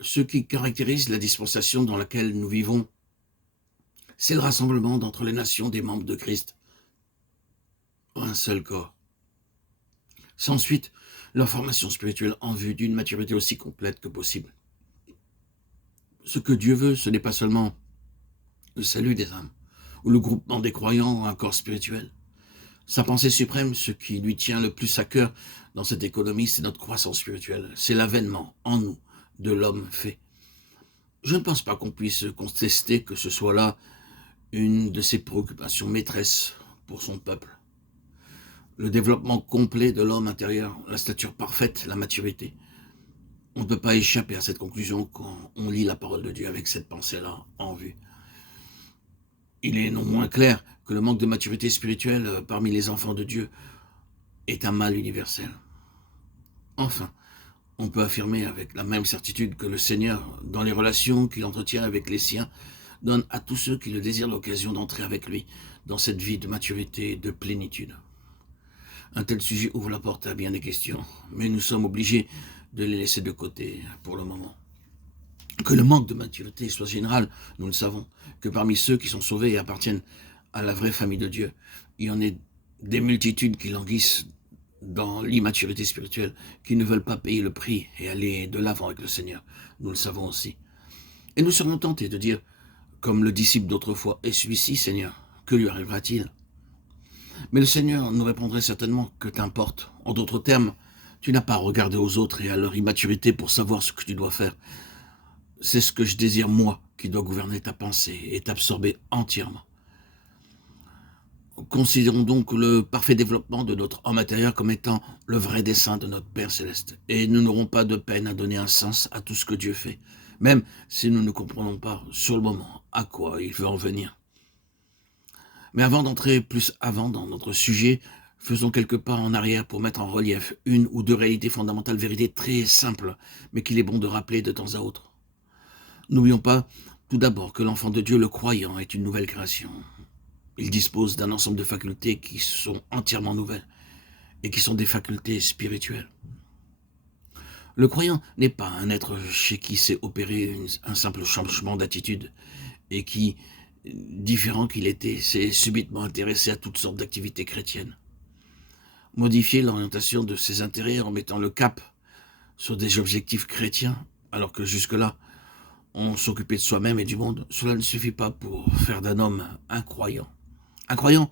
Ce qui caractérise la dispensation dans laquelle nous vivons, c'est le rassemblement d'entre les nations des membres de Christ en un seul corps. C'est ensuite leur formation spirituelle en vue d'une maturité aussi complète que possible. Ce que Dieu veut, ce n'est pas seulement le salut des âmes, ou le groupement des croyants en un corps spirituel. Sa pensée suprême, ce qui lui tient le plus à cœur dans cette économie, c'est notre croissance spirituelle. C'est l'avènement en nous de l'homme fait. Je ne pense pas qu'on puisse contester que ce soit là une de ses préoccupations maîtresses pour son peuple. Le développement complet de l'homme intérieur, la stature parfaite, la maturité. On ne peut pas échapper à cette conclusion quand on lit la parole de Dieu avec cette pensée-là en vue. Il est non moins clair que le manque de maturité spirituelle parmi les enfants de Dieu est un mal universel. Enfin, on peut affirmer avec la même certitude que le Seigneur, dans les relations qu'il entretient avec les siens, donne à tous ceux qui le désirent l'occasion d'entrer avec lui dans cette vie de maturité et de plénitude. Un tel sujet ouvre la porte à bien des questions, mais nous sommes obligés de les laisser de côté pour le moment. Que le manque de maturité soit général, nous le savons, que parmi ceux qui sont sauvés et appartiennent à la vraie famille de Dieu, il y en a des multitudes qui languissent dans l'immaturité spirituelle, qui ne veulent pas payer le prix et aller de l'avant avec le Seigneur. Nous le savons aussi. Et nous serions tentés de dire, comme le disciple d'autrefois, « Et celui-ci, Seigneur, que lui arrivera-t-il » Mais le Seigneur nous répondrait certainement que t'importe. En d'autres termes, tu n'as pas à regarder aux autres et à leur immaturité pour savoir ce que tu dois faire. C'est ce que je désire, moi, qui doit gouverner ta pensée et t'absorber entièrement. Considérons donc le parfait développement de notre homme intérieur comme étant le vrai dessein de notre Père Céleste. Et nous n'aurons pas de peine à donner un sens à tout ce que Dieu fait, même si nous ne comprenons pas sur le moment à quoi il veut en venir. Mais avant d'entrer plus avant dans notre sujet, faisons quelques pas en arrière pour mettre en relief une ou deux réalités fondamentales, vérités très simples, mais qu'il est bon de rappeler de temps à autre. N'oublions pas tout d'abord que l'enfant de Dieu, le croyant, est une nouvelle création. Il dispose d'un ensemble de facultés qui sont entièrement nouvelles et qui sont des facultés spirituelles. Le croyant n'est pas un être chez qui s'est opéré un simple changement d'attitude et qui, différent qu'il était, s'est subitement intéressé à toutes sortes d'activités chrétiennes. Modifier l'orientation de ses intérêts en mettant le cap sur des objectifs chrétiens, alors que jusque-là, on s'occupait de soi-même et du monde, cela ne suffit pas pour faire d'un homme un croyant. Un croyant,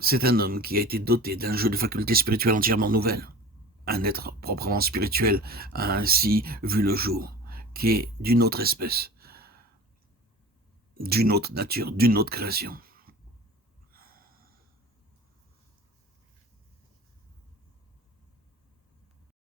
c'est un homme qui a été doté d'un jeu de facultés spirituelles entièrement nouvelles. Un être proprement spirituel a ainsi vu le jour, qui est d'une autre espèce, d'une autre nature, d'une autre création.